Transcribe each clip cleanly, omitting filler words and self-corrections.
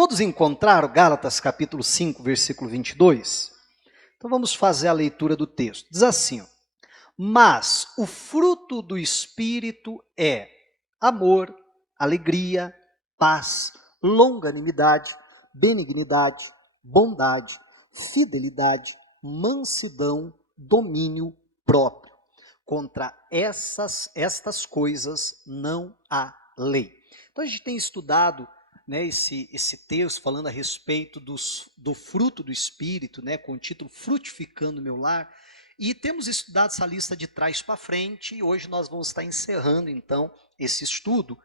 Todos encontraram Gálatas capítulo 5, versículo 22? Então vamos fazer a leitura do texto. Diz assim, ó, mas o fruto do Espírito é amor, alegria, paz, longanimidade, benignidade, bondade, fidelidade, mansidão, domínio próprio. Contra estas coisas não há lei. Então a gente tem estudado, né, esse texto falando a respeito do fruto do Espírito, né, com o título Frutificando Meu Lar, e temos estudado essa lista de trás para frente, e hoje nós vamos estar encerrando então esse estudo,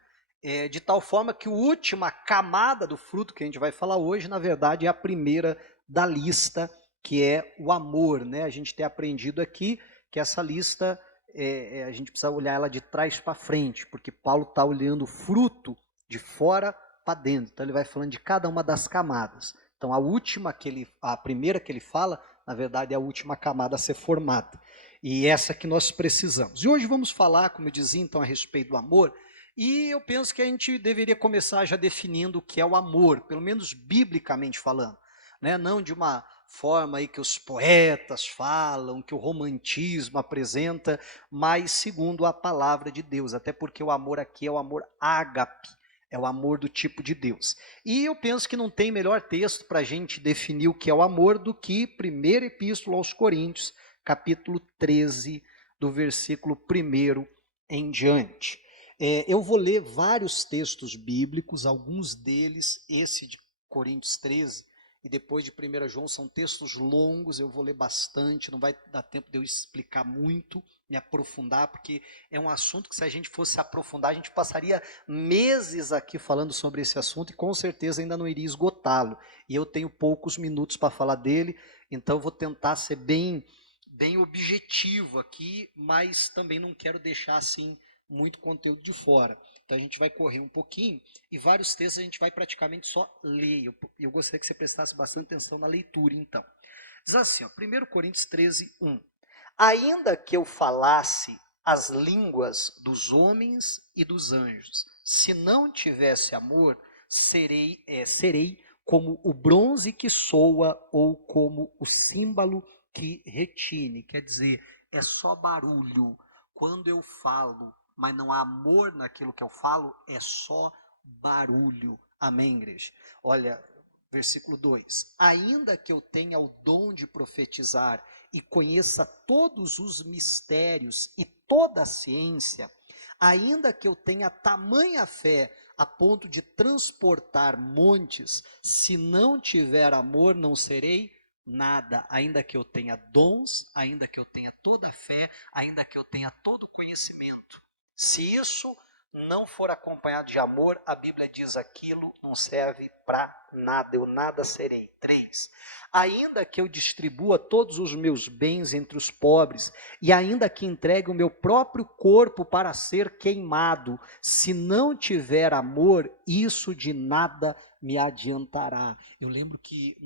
de tal forma que a última camada do fruto que a gente vai falar hoje, na verdade, é a primeira da lista, que é o amor, né? A gente tem aprendido aqui que essa lista, a gente precisa olhar ela de trás para frente, porque Paulo está olhando o fruto de fora para dentro. Então ele vai falando de cada uma das camadas. Então a primeira que ele fala, na verdade, é a última camada a ser formada. E essa que nós precisamos. E hoje vamos falar, como eu dizia, então, a respeito do amor. E eu penso que a gente deveria começar já definindo o que é o amor, pelo menos biblicamente falando, né? Não de uma forma aí que os poetas falam, que o romantismo apresenta, mas segundo a palavra de Deus, até porque o amor aqui é o amor ágape, é o amor do tipo de Deus. E eu penso que não tem melhor texto para a gente definir o que é o amor do que 1ª Epístola aos Coríntios, capítulo 13, do versículo 1 em diante. Eu vou ler vários textos bíblicos, alguns deles, esse de Coríntios 13, e depois de 1 João, são textos longos, eu vou ler bastante, não vai dar tempo de eu explicar muito, me aprofundar, porque é um assunto que se a gente fosse aprofundar, a gente passaria meses aqui falando sobre esse assunto e com certeza ainda não iria esgotá-lo. E eu tenho poucos minutos para falar dele, então eu vou tentar ser bem objetivo aqui, mas também não quero deixar assim muito conteúdo de fora. Então a gente vai correr um pouquinho e vários textos a gente vai praticamente só ler. Eu gostaria que você prestasse bastante atenção na leitura, então. Diz assim, ó, 1 Coríntios 13, 1. Ainda que eu falasse as línguas dos homens e dos anjos, se não tivesse amor, serei como o bronze que soa ou como o símbolo que retine. Quer dizer, é só barulho. Quando eu falo, mas não há amor naquilo que eu falo, é só barulho. Amém, igreja? Olha, versículo 2. Ainda que eu tenha o dom de profetizar e conheça todos os mistérios e toda a ciência, ainda que eu tenha tamanha fé a ponto de transportar montes, se não tiver amor, não serei nada, ainda que eu tenha dons, ainda que eu tenha toda a fé, ainda que eu tenha todo o conhecimento. Se isso não for acompanhado de amor, a Bíblia diz aquilo não serve para nada, eu nada serei. 3. Ainda que eu distribua todos os meus bens entre os pobres, e ainda que entregue o meu próprio corpo para ser queimado, se não tiver amor, isso de nada me adiantará. Eu lembro que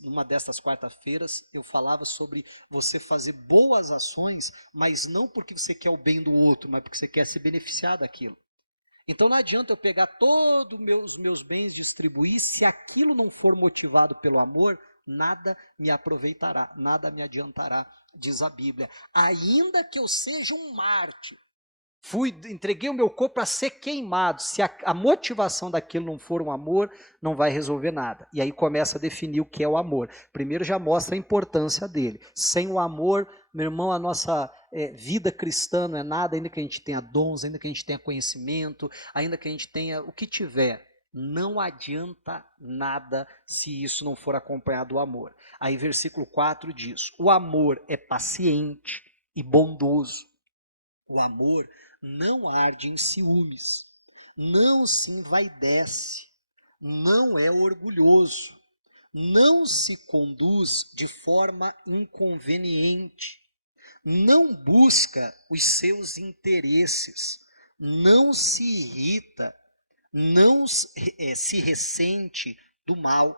numa dessas quarta-feiras eu falava sobre você fazer boas ações, mas não porque você quer o bem do outro, mas porque você quer se beneficiar daquilo. Então não adianta eu pegar todos os meus bens e distribuir, se aquilo não for motivado pelo amor, nada me aproveitará, nada me adiantará, diz a Bíblia. Ainda que eu seja um mártir, entreguei o meu corpo para ser queimado, se a motivação daquilo não for um amor, não vai resolver nada. E aí começa a definir o que é o amor. Primeiro já mostra a importância dele. Sem o amor, meu irmão, a nossa vida cristã não é nada, ainda que a gente tenha dons, ainda que a gente tenha conhecimento, ainda que a gente tenha o que tiver, não adianta nada se isso não for acompanhado do amor. Aí versículo 4 diz, o amor é paciente e bondoso. O amor não arde em ciúmes, não se envaidece, não é orgulhoso, não se conduz de forma inconveniente, não busca os seus interesses, não se irrita, não se ressente do mal.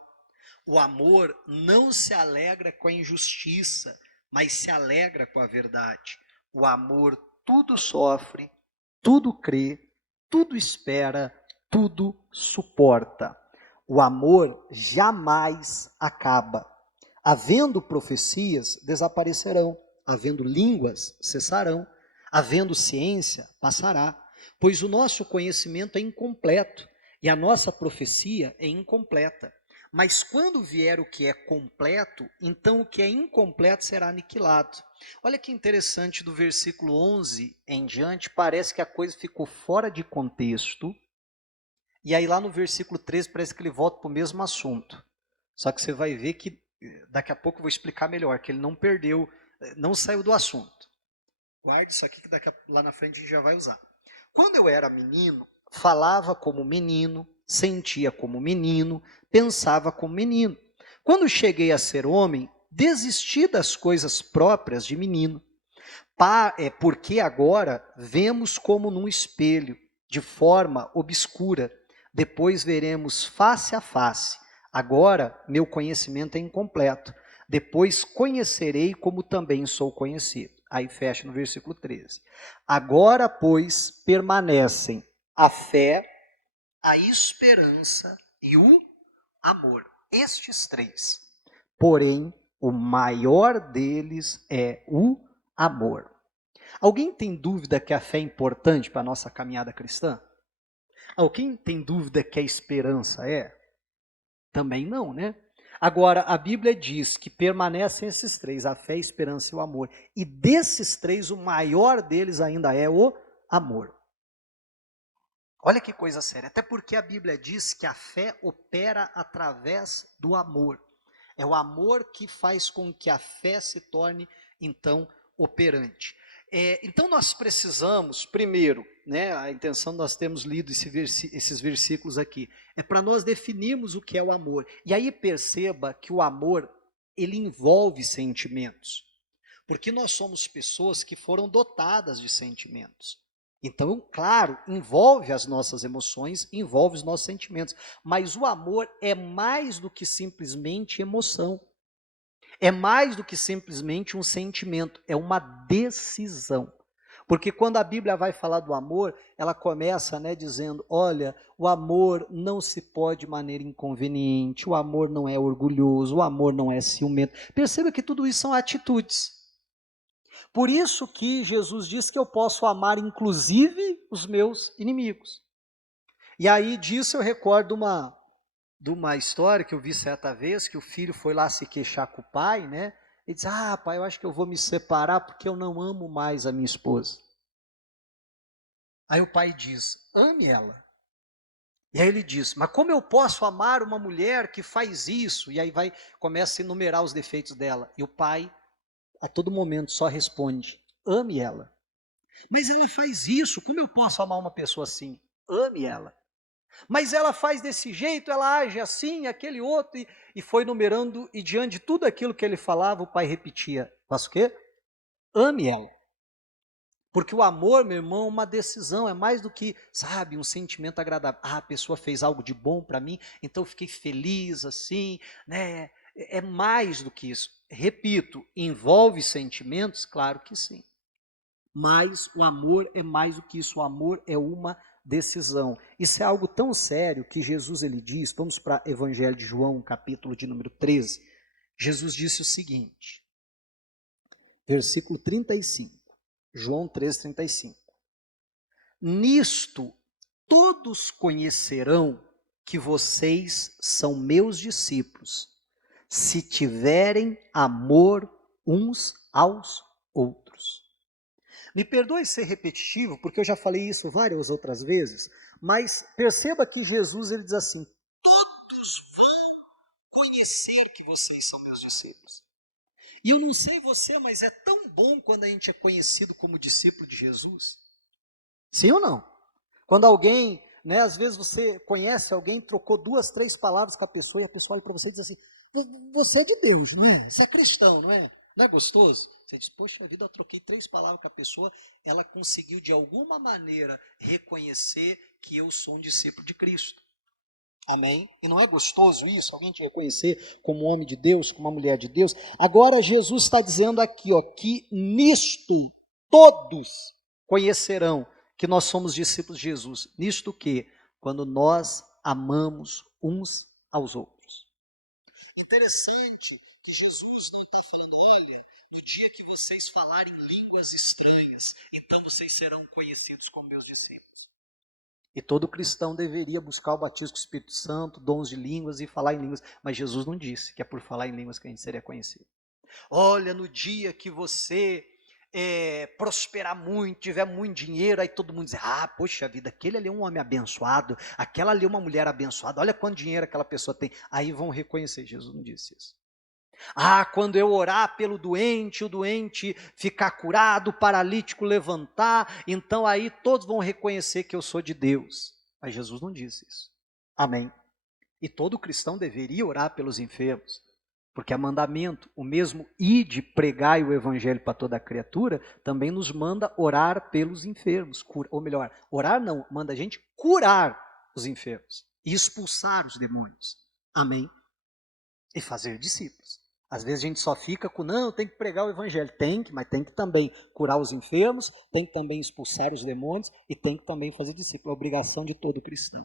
O amor não se alegra com a injustiça, mas se alegra com a verdade. O amor tudo sofre, tudo crê, tudo espera, tudo suporta. O amor jamais acaba. Havendo profecias, desaparecerão. Havendo línguas, cessarão. Havendo ciência, passará. Pois o nosso conhecimento é incompleto e a nossa profecia é incompleta. Mas quando vier o que é completo, então o que é incompleto será aniquilado. Olha que interessante, do versículo 11 em diante, parece que a coisa ficou fora de contexto. E aí lá no versículo 13 parece que ele volta para o mesmo assunto. Só que você vai ver que daqui a pouco eu vou explicar melhor, que ele não perdeu, não saiu do assunto. Guarde isso aqui que lá na frente a gente já vai usar. Quando eu era menino, falava como menino, sentia como menino, pensava como menino. Quando cheguei a ser homem, desisti das coisas próprias de menino. Porque agora vemos como num espelho, de forma obscura. Depois veremos face a face. Agora meu conhecimento é incompleto. Depois conhecerei como também sou conhecido. Aí fecha no versículo 13. Agora, pois, permanecem a fé, a esperança e o amor. Estes três. Porém, o maior deles é o amor. Alguém tem dúvida que a fé é importante para a nossa caminhada cristã? Alguém tem dúvida que a esperança é? Também não, né? Agora, a Bíblia diz que permanecem esses três, a fé, a esperança e o amor. E desses três, o maior deles ainda é o amor. Olha que coisa séria, até porque a Bíblia diz que a fé opera através do amor. É o amor que faz com que a fé se torne, então, operante. Então nós precisamos, primeiro, né, a intenção de nós termos lido esses versículos aqui, é para nós definirmos o que é o amor. E aí perceba que o amor, ele envolve sentimentos. Porque nós somos pessoas que foram dotadas de sentimentos. Então, claro, envolve as nossas emoções, envolve os nossos sentimentos. Mas o amor é mais do que simplesmente emoção. É mais do que simplesmente um sentimento, é uma decisão. Porque quando a Bíblia vai falar do amor, ela começa, né, dizendo, olha, o amor não se pode de maneira inconveniente, o amor não é orgulhoso, o amor não é ciumento. Perceba que tudo isso são atitudes. Por isso que Jesus diz que eu posso amar inclusive os meus inimigos. E aí disso eu recordo de uma história que eu vi certa vez, que o filho foi lá se queixar com o pai, né? E diz, pai, eu acho que eu vou me separar porque eu não amo mais a minha esposa. Aí o pai diz, ame ela. E aí ele diz, mas como eu posso amar uma mulher que faz isso? E aí começa a enumerar os defeitos dela. E o pai, a todo momento, só responde, ame ela. Mas ela faz isso, como eu posso amar uma pessoa assim? Ame ela. Mas ela faz desse jeito, ela age assim, aquele outro, e foi numerando, e diante de tudo aquilo que ele falava, o pai repetia, faça o quê? Ame ela. Porque o amor, meu irmão, é uma decisão, é mais do que, sabe, um sentimento agradável. A pessoa fez algo de bom para mim, então eu fiquei feliz assim, né? É mais do que isso. Repito, envolve sentimentos? Claro que sim. Mas o amor é mais do que isso, o amor é uma decisão. Isso é algo tão sério que Jesus ele diz, vamos para o Evangelho de João, capítulo de número 13. Jesus disse o seguinte, versículo 35, João 13, 35. Nisto todos conhecerão que vocês são meus discípulos, se tiverem amor uns aos outros. Me perdoe ser repetitivo, porque eu já falei isso várias outras vezes, mas perceba que Jesus ele diz assim, todos vão conhecer que vocês são meus discípulos. E eu não sei você, mas é tão bom quando a gente é conhecido como discípulo de Jesus. Sim ou não? Quando alguém, né, às vezes você conhece alguém, trocou 2, 3 palavras com a pessoa, e a pessoa olha para você e diz assim, você é de Deus, não é? Você é cristão, não é? Não é gostoso? Você diz, poxa vida, eu troquei 3 palavras com a pessoa, ela conseguiu de alguma maneira reconhecer que eu sou um discípulo de Cristo. Amém? E não é gostoso isso? Alguém te reconhecer como um homem de Deus, como uma mulher de Deus? Agora Jesus está dizendo aqui, ó, que nisto todos conhecerão que nós somos discípulos de Jesus. Nisto que? Quando nós amamos uns aos outros. Interessante que Jesus não está falando, olha, no dia que vocês falarem línguas estranhas, então vocês serão conhecidos como meus discípulos. E todo cristão deveria buscar o batismo com o Espírito Santo, dons de línguas e falar em línguas. Mas Jesus não disse que é por falar em línguas que a gente seria conhecido. Olha, no dia que você prosperar muito, tiver muito dinheiro, aí todo mundo diz, ah, poxa vida, aquele ali é um homem abençoado, aquela ali é uma mulher abençoada, olha quanto dinheiro aquela pessoa tem. Aí vão reconhecer, Jesus não disse isso. Ah, quando eu orar pelo doente, o doente ficar curado, o paralítico levantar, então aí todos vão reconhecer que eu sou de Deus. Mas Jesus não disse isso. Amém. E todo cristão deveria orar pelos enfermos, porque é mandamento. O mesmo ide, pregai o evangelho para toda a criatura, também nos manda orar pelos enfermos. Ou melhor, orar não, manda a gente curar os enfermos e expulsar os demônios. Amém. E fazer discípulos. Às vezes a gente só fica com, não, tem que pregar o evangelho. Tem que, mas tem que também curar os enfermos, tem que também expulsar os demônios e tem que também fazer discípulo. É obrigação de todo cristão.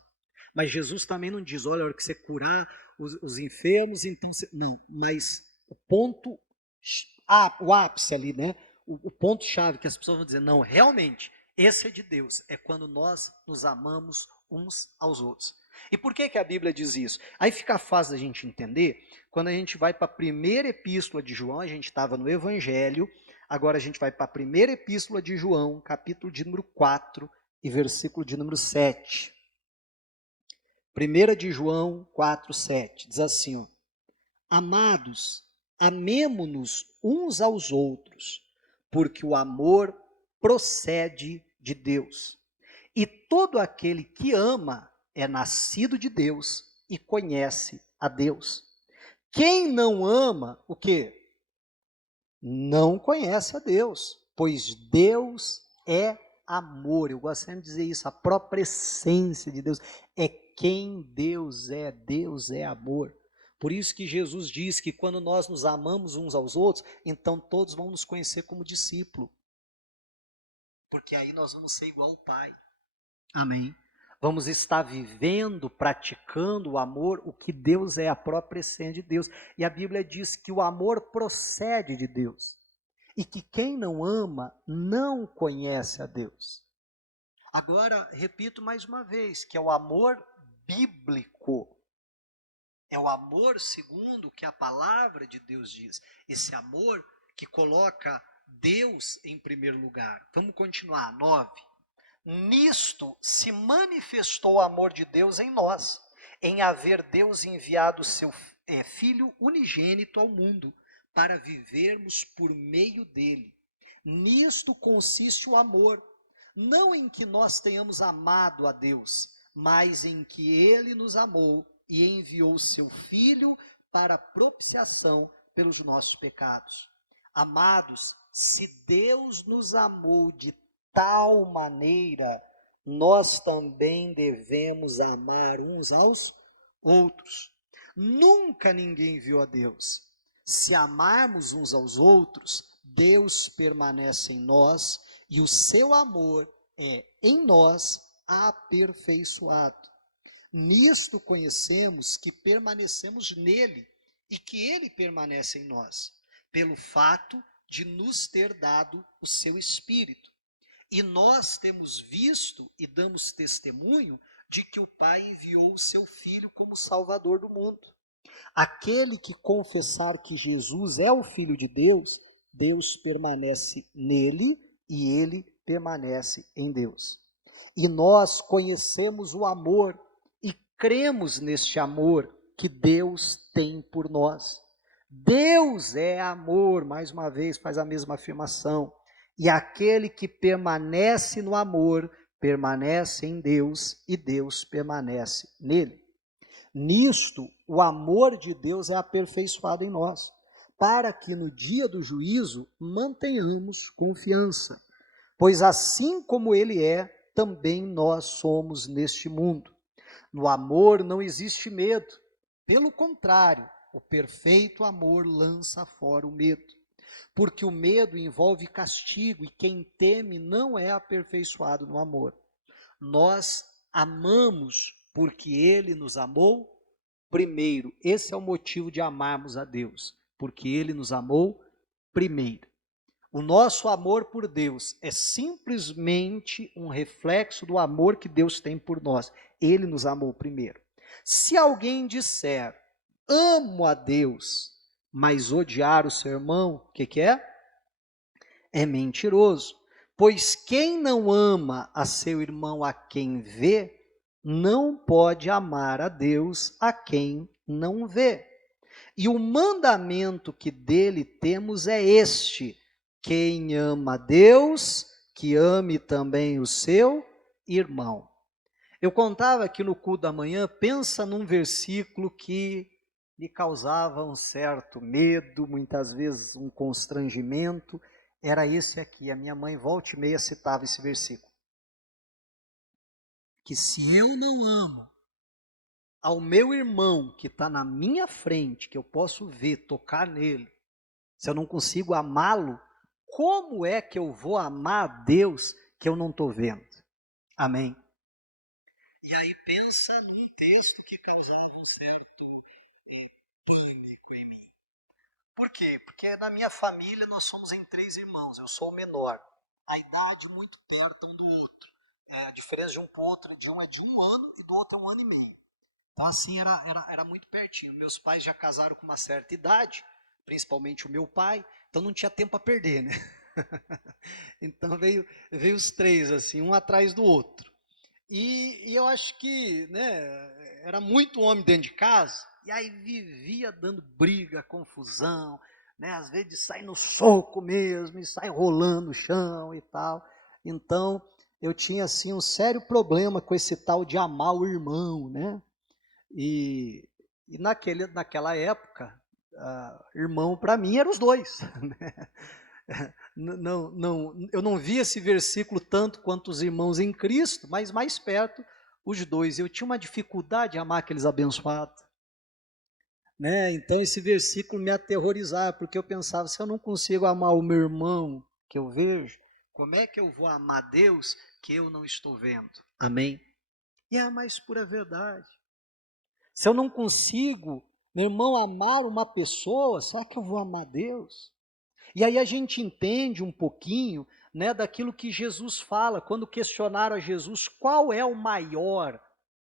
Mas Jesus também não diz, olha, a hora que você curar os enfermos, então você... Não, mas o ponto, o ápice ali, né? O ponto-chave que as pessoas vão dizer, não, realmente, esse é de Deus, é quando nós nos amamos uns aos outros. E por que a Bíblia diz isso? Aí fica fácil da gente entender, quando a gente vai para a primeira epístola de João, a gente estava no Evangelho, agora a gente vai para a primeira epístola de João, capítulo de número 4 e versículo de número 7. 1 de João 4, 7, diz assim, ó, amados, amemo-nos uns aos outros, porque o amor procede de Deus. E todo aquele que ama é nascido de Deus e conhece a Deus. Quem não ama, o quê? Não conhece a Deus, pois Deus é amor. Eu gosto sempre de dizer isso, a própria essência de Deus é quem Deus é amor. Por isso que Jesus diz que quando nós nos amamos uns aos outros, então todos vão nos conhecer como discípulo. Porque aí nós vamos ser igual ao Pai. Amém. Vamos estar vivendo, praticando o amor, o que Deus é, a própria essência de Deus. E a Bíblia diz que o amor procede de Deus. E que quem não ama não conhece a Deus. Agora, repito mais uma vez, que é o amor bíblico. É o amor segundo o que a palavra de Deus diz. Esse amor que coloca Deus em primeiro lugar. Vamos continuar, 9. Nisto se manifestou o amor de Deus em nós, em haver Deus enviado o seu Filho unigênito ao mundo, para vivermos por meio dele. Nisto consiste o amor, não em que nós tenhamos amado a Deus, mas em que ele nos amou e enviou o seu Filho para propiciação pelos nossos pecados. Amados, se Deus nos amou de tal maneira, nós também devemos amar uns aos outros. Nunca ninguém viu a Deus. Se amarmos uns aos outros, Deus permanece em nós e o seu amor é em nós aperfeiçoado. Nisto conhecemos que permanecemos nele e que ele permanece em nós, pelo fato de nos ter dado o seu Espírito. E nós temos visto e damos testemunho de que o Pai enviou o seu Filho como Salvador do mundo. Aquele que confessar que Jesus é o Filho de Deus, Deus permanece nele e ele permanece em Deus. E nós conhecemos o amor e cremos neste amor que Deus tem por nós. Deus é amor, mais uma vez faz a mesma afirmação. E aquele que permanece no amor, permanece em Deus e Deus permanece nele. Nisto, o amor de Deus é aperfeiçoado em nós, para que no dia do juízo mantenhamos confiança. Pois assim como ele é, também nós somos neste mundo. No amor não existe medo. Pelo contrário, o perfeito amor lança fora o medo. Porque o medo envolve castigo e quem teme não é aperfeiçoado no amor. Nós amamos porque ele nos amou primeiro. Esse é o motivo de amarmos a Deus, porque Ele nos amou primeiro. O nosso amor por Deus é simplesmente um reflexo do amor que Deus tem por nós. Ele nos amou primeiro. Se alguém disser, amo a Deus, mas odiar o seu irmão, o que é? É mentiroso. Pois quem não ama a seu irmão a quem vê, não pode amar a Deus a quem não vê. E o mandamento que dele temos é este: quem ama a Deus, que ame também o seu irmão. Eu contava aqui no culto da manhã, pensa num versículo que me causava um certo medo, muitas vezes um constrangimento. Era esse aqui, a minha mãe volta e meia citava esse versículo. Que se eu não amo ao meu irmão que está na minha frente, que eu posso ver, tocar nele, se eu não consigo amá-lo, como é que eu vou amar a Deus que eu não estou vendo? Amém? E aí pensa num texto que causava um certo pânico em mim. Por quê? Porque na minha família nós somos em 3 irmãos, eu sou o menor. A idade muito perto um do outro. A diferença de um para o outro, de um é de 1 ano e do outro é 1 ano e meio. Então assim era muito pertinho. Meus pais já casaram com uma certa idade, principalmente o meu pai, então não tinha tempo a perder, né? Então veio os 3 assim, um atrás do outro. E eu acho que, né, era muito homem dentro de casa, e aí vivia dando briga, confusão, né, às vezes sai no soco mesmo, e sai rolando no chão e tal. Então, eu tinha assim um sério problema com esse tal de amar o irmão, né? E naquela época, irmão para mim eram os 2, né? Eu não vi esse versículo tanto quanto os irmãos em Cristo, mas mais perto os 2. Eu tinha uma dificuldade em amar aqueles abençoados, né? Então esse versículo me aterrorizava, porque eu pensava, se eu não consigo amar o meu irmão que eu vejo, como é que eu vou amar Deus que eu não estou vendo? Amém? E é a mais pura verdade. Se eu não consigo, meu irmão, amar uma pessoa, será que eu vou amar Deus? E aí a gente entende um pouquinho, né, daquilo que Jesus fala, quando questionaram a Jesus qual é o maior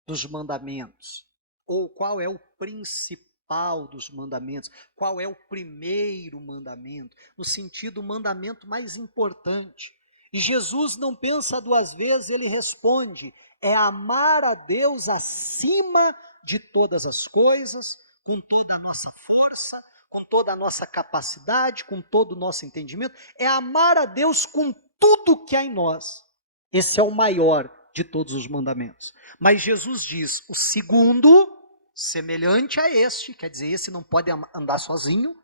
dos mandamentos, ou qual é o principal dos mandamentos, qual é o primeiro mandamento, no sentido, o mandamento mais importante. E Jesus não pensa 2 vezes, ele responde, é amar a Deus acima de todas as coisas, com toda a nossa força, com toda a nossa capacidade, com todo o nosso entendimento, é amar a Deus com tudo que há em nós. Esse é o maior de todos os mandamentos. Mas Jesus diz, o segundo, semelhante a este, quer dizer, esse não pode andar sozinho,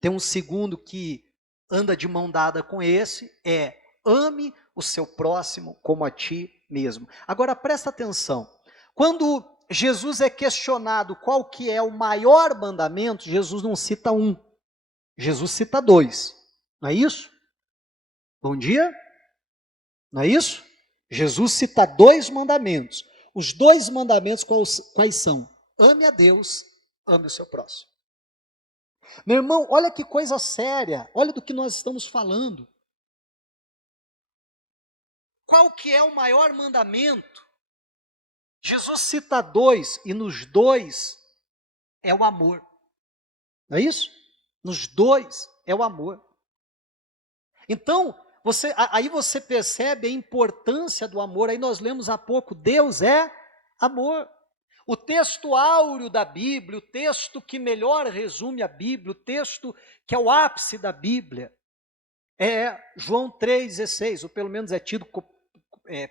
tem um segundo que anda de mão dada com esse, é ame o seu próximo como a ti mesmo. Agora presta atenção, quando Jesus é questionado qual que é o maior mandamento, Jesus não cita um, Jesus cita 2, não é isso? Bom dia? Não é isso? Jesus cita 2 mandamentos, os 2 mandamentos quais são? Ame a Deus, ame o seu próximo. Meu irmão, olha que coisa séria, olha do que nós estamos falando. Qual que é o maior mandamento? Jesus cita 2, e nos 2 é o amor. Não é isso? Nos 2 é o amor. Então, aí você percebe a importância do amor. Aí nós lemos há pouco, Deus é amor. O texto áureo da Bíblia, o texto que melhor resume a Bíblia, o texto que é o ápice da Bíblia, é João 3,16, ou pelo menos é tido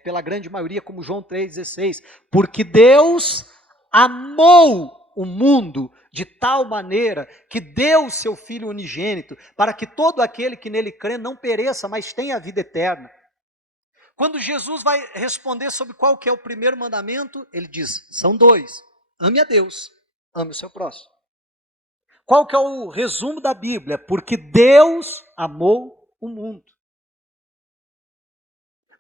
pela grande maioria como João 3,16. Porque Deus amou o mundo de tal maneira que deu o seu Filho unigênito, para que todo aquele que nele crê não pereça, mas tenha a vida eterna. Quando Jesus vai responder sobre qual que é o primeiro mandamento, ele diz, são 2, ame a Deus, ame o seu próximo. Qual que é o resumo da Bíblia? Porque Deus amou o mundo.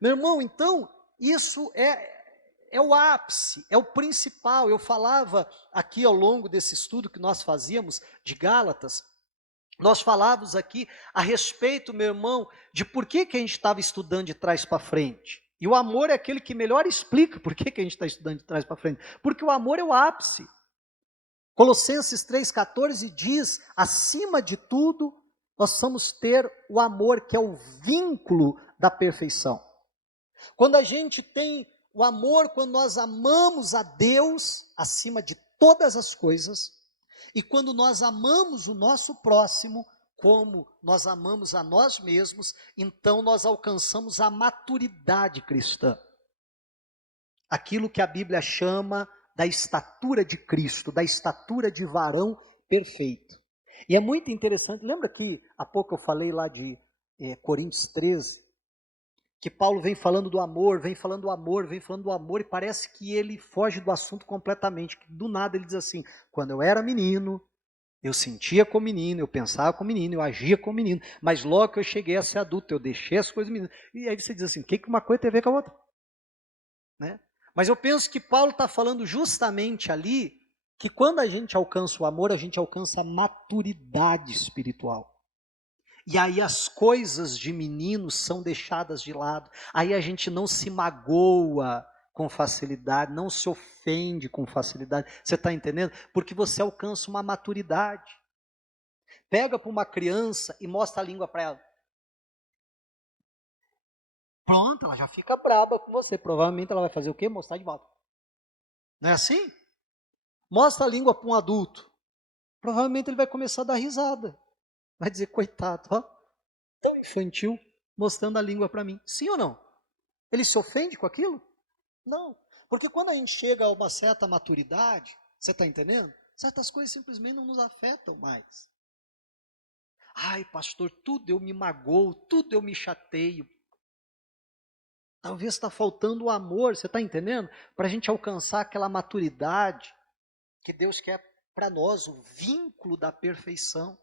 Meu irmão, então, isso é é o ápice, é o principal. Eu falava aqui ao longo desse estudo que nós fazíamos de Gálatas, nós falávamos aqui a respeito, meu irmão, de por que a gente estava estudando de trás para frente. E o amor é aquele que melhor explica por que a gente está estudando de trás para frente. Porque o amor é o ápice. Colossenses 3,14 diz, acima de tudo, nós precisamos ter o amor, que é o vínculo da perfeição. Quando a gente tem o amor, quando nós amamos a Deus acima de todas as coisas, e quando nós amamos o nosso próximo, como nós amamos a nós mesmos, então nós alcançamos a maturidade cristã. Aquilo que a Bíblia chama da estatura de Cristo, da estatura de varão perfeito. E é muito interessante, lembra que há pouco eu falei lá de Coríntios 13, que Paulo vem falando do amor, vem falando do amor, vem falando do amor, e parece que ele foge do assunto completamente, que do nada ele diz assim, quando eu era menino, eu sentia como menino, eu pensava como menino, eu agia como menino, mas logo que eu cheguei a ser adulto, eu deixei as coisas menino. E aí você diz assim, o que uma coisa tem a ver com a outra? Né? Mas eu penso que Paulo está falando justamente ali, que quando a gente alcança o amor, a gente alcança a maturidade espiritual. E aí as coisas de menino são deixadas de lado. Aí a gente não se magoa com facilidade, não se ofende com facilidade. Você está entendendo? Porque você alcança uma maturidade. Pega para uma criança e mostra a língua para ela. Pronto, ela já fica braba com você. Provavelmente ela vai fazer o quê? Mostrar de volta. Não é assim? Mostra a língua para um adulto. Provavelmente ele vai começar a dar risada. Vai dizer, coitado, ó, tão infantil, mostrando a língua para mim. Sim ou não? Ele se ofende com aquilo? Não. Porque quando a gente chega a uma certa maturidade, você está entendendo? Certas coisas simplesmente não nos afetam mais. Ai, pastor, tudo eu me magoo, tudo eu me chateio. Talvez está faltando o amor, você está entendendo? Para a gente alcançar aquela maturidade que Deus quer para nós, o vínculo da perfeição.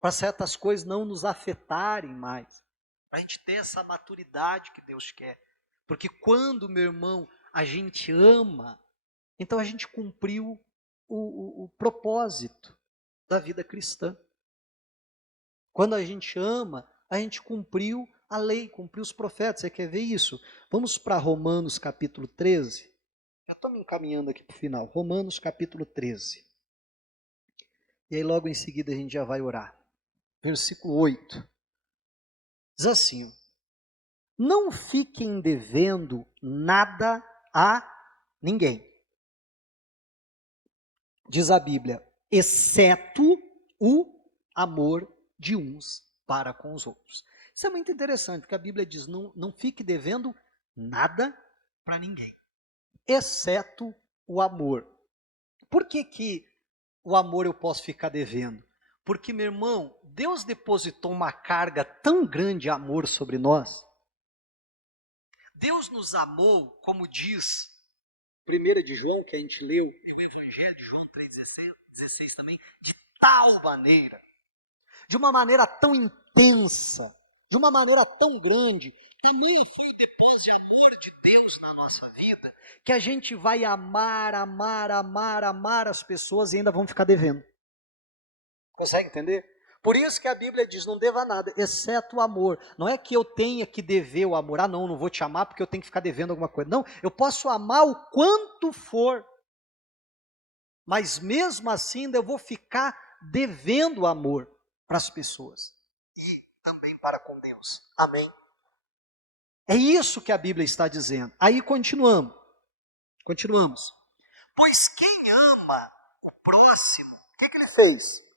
Para certas coisas não nos afetarem mais. Para a gente ter essa maturidade que Deus quer. Porque quando, meu irmão, a gente ama, então a gente cumpriu o propósito da vida cristã. Quando a gente ama, a gente cumpriu a lei, cumpriu os profetas. Você quer ver isso? Vamos para Romanos capítulo 13. Já estou me encaminhando aqui para o final. Romanos capítulo 13. E aí logo em seguida a gente já vai orar. Versículo 8. Diz assim, não fiquem devendo nada a ninguém. Diz a Bíblia, exceto o amor de uns para com os outros. Isso é muito interessante, porque a Bíblia diz, não fique devendo nada para ninguém, exceto o amor. Por que o amor eu posso ficar devendo? Porque, meu irmão, Deus depositou uma carga tão grande de amor sobre nós. Deus nos amou, como diz 1 de João, que a gente leu, e o Evangelho de João 3,16 também, de tal maneira, de uma maneira tão intensa, de uma maneira tão grande, tamanho foi o depósito de amor de Deus na nossa vida, que a gente vai amar as pessoas e ainda vão ficar devendo. Consegue entender? Por isso que a Bíblia diz, não deva nada, exceto o amor. Não é que eu tenha que dever o amor. Ah, não vou te amar porque eu tenho que ficar devendo alguma coisa. Não, eu posso amar o quanto for. Mas mesmo assim, ainda eu vou ficar devendo o amor para as pessoas. E também para com Deus. Amém? É isso que a Bíblia está dizendo. Aí continuamos. Pois quem ama o próximo, o que ele fez?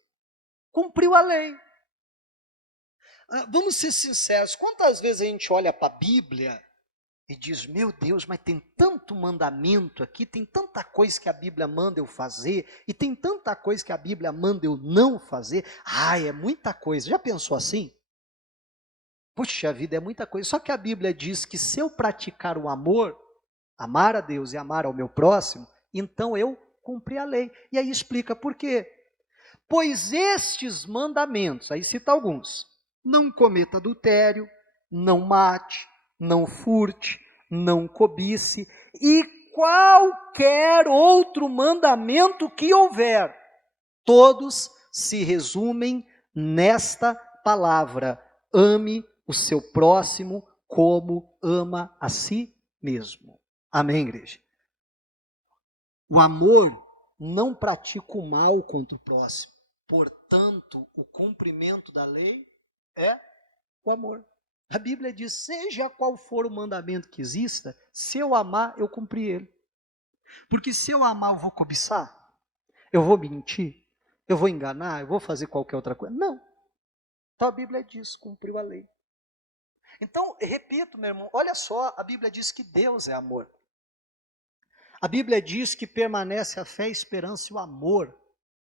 Cumpriu a lei. Vamos ser sinceros, quantas vezes a gente olha para a Bíblia e diz, meu Deus, mas tem tanto mandamento aqui, tem tanta coisa que a Bíblia manda eu fazer, e tem tanta coisa que a Bíblia manda eu não fazer. É muita coisa. Já pensou assim? Puxa vida, é muita coisa. Só que a Bíblia diz que se eu praticar o amor, amar a Deus e amar ao meu próximo, então eu cumpri a lei. E aí explica por quê. Pois estes mandamentos, aí cita alguns, não cometa adultério, não mate, não furte, não cobice, e qualquer outro mandamento que houver, todos se resumem nesta palavra: ame o seu próximo como ama a si mesmo. Amém, igreja? O amor não pratica o mal contra o próximo. Portanto, o cumprimento da lei é o amor. A Bíblia diz: seja qual for o mandamento que exista, se eu amar, eu cumpri ele. Porque se eu amar, eu vou cobiçar? Eu vou mentir? Eu vou enganar? Eu vou fazer qualquer outra coisa? Não. Então a Bíblia diz: cumpriu a lei. Então, repito, meu irmão, olha só, a Bíblia diz que Deus é amor. A Bíblia diz que permanece a fé, a esperança e o amor,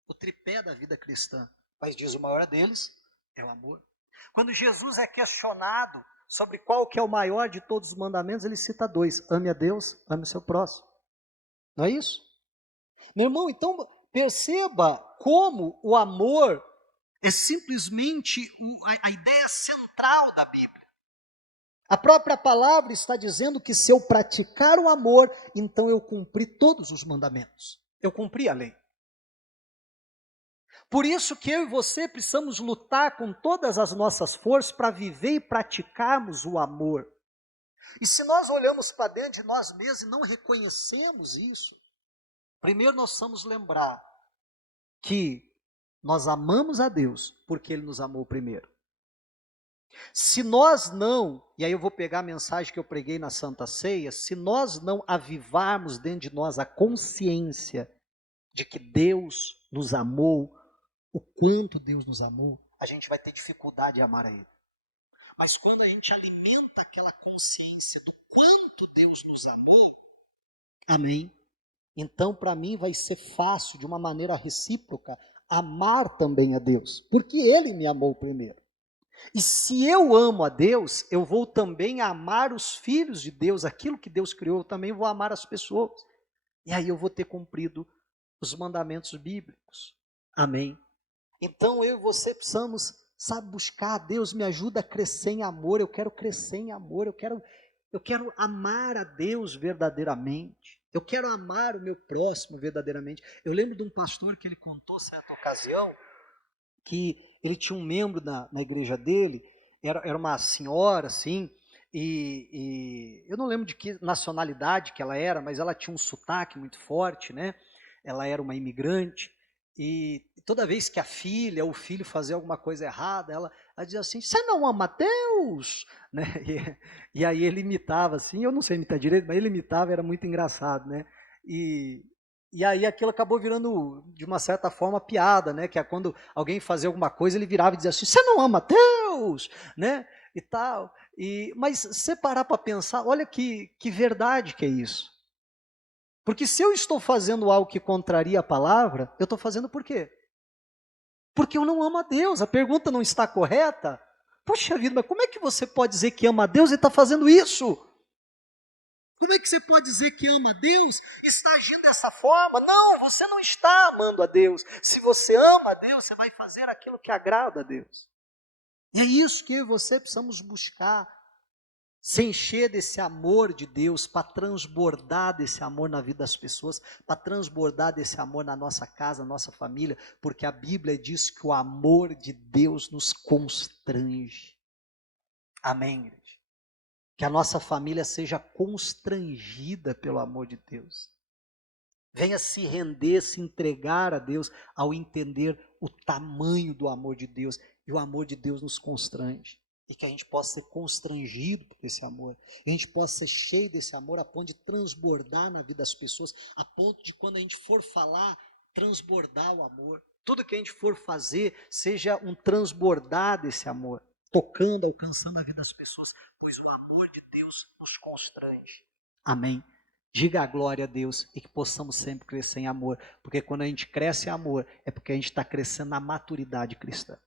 o tripé da vida cristã. Mas diz: o maior deles é o amor. Quando Jesus é questionado sobre qual que é o maior de todos os mandamentos, ele cita dois: ame a Deus, ame o seu próximo. Não é isso? Meu irmão, então perceba como o amor é simplesmente a ideia central da Bíblia. A própria palavra está dizendo que se eu praticar o amor, então eu cumpri todos os mandamentos. Eu cumpri a lei. Por isso que eu e você precisamos lutar com todas as nossas forças para viver e praticarmos o amor. E se nós olhamos para dentro de nós mesmos e não reconhecemos isso, primeiro nós precisamos lembrar que nós amamos a Deus porque Ele nos amou primeiro. Se nós não, e aí eu vou pegar a mensagem que eu preguei na Santa Ceia, se nós não avivarmos dentro de nós a consciência de que Deus nos amou, o quanto Deus nos amou, a gente vai ter dificuldade de amar a Ele. Mas quando a gente alimenta aquela consciência do quanto Deus nos amou, amém? Então para mim vai ser fácil, de uma maneira recíproca, amar também a Deus, porque Ele me amou primeiro. E se eu amo a Deus, eu vou também amar os filhos de Deus, aquilo que Deus criou, eu também vou amar as pessoas. E aí eu vou ter cumprido os mandamentos bíblicos. Amém? Então eu e você precisamos, buscar. Deus me ajuda a crescer em amor, eu quero crescer em amor, eu quero amar a Deus verdadeiramente. Eu quero amar o meu próximo verdadeiramente. Eu lembro de um pastor que ele contou certa ocasião, que ele tinha um membro na igreja dele, era uma senhora assim, e eu não lembro de que nacionalidade que ela era, mas ela tinha um sotaque muito forte, né? Ela era uma imigrante, e toda vez que a filha ou o filho fazia alguma coisa errada, ela dizia assim: você não ama Deus? Né? E aí ele imitava assim, eu não sei imitar direito, mas ele imitava, era muito engraçado, né? E aí aquilo acabou virando, de uma certa forma, piada, né? Que é quando alguém fazia alguma coisa, ele virava e dizia assim: você não ama Deus? Né? E tal. Mas se parar para pensar, olha que verdade que é isso. Porque se eu estou fazendo algo que contraria a palavra, eu estou fazendo por quê? Porque eu não amo a Deus. A pergunta não está correta? Poxa vida, mas como é que você pode dizer que ama a Deus e está fazendo isso? Como é que você pode dizer que ama a Deus e está agindo dessa forma? Não, você não está amando a Deus. Se você ama a Deus, você vai fazer aquilo que agrada a Deus. E é isso que eu e você precisamos buscar. Se encher desse amor de Deus, para transbordar desse amor na vida das pessoas, para transbordar desse amor na nossa casa, na nossa família, porque a Bíblia diz que o amor de Deus nos constrange. Amém, igreja? Que a nossa família seja constrangida pelo amor de Deus. Venha se render, se entregar a Deus ao entender o tamanho do amor de Deus. E o amor de Deus nos constrange. E que a gente possa ser constrangido por esse amor. E a gente possa ser cheio desse amor a ponto de transbordar na vida das pessoas. A ponto de, quando a gente for falar, transbordar o amor. Tudo que a gente for fazer, seja um transbordar desse amor. Tocando, alcançando a vida das pessoas. Pois o amor de Deus nos constrange. Amém. Diga a glória a Deus e que possamos sempre crescer em amor. Porque quando a gente cresce em amor, é porque a gente está crescendo na maturidade cristã.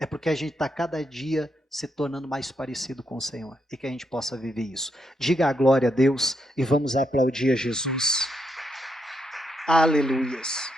É porque a gente está cada dia se tornando mais parecido com o Senhor. E que a gente possa viver isso. Diga a glória a Deus e vamos aplaudir a Jesus. Aleluias.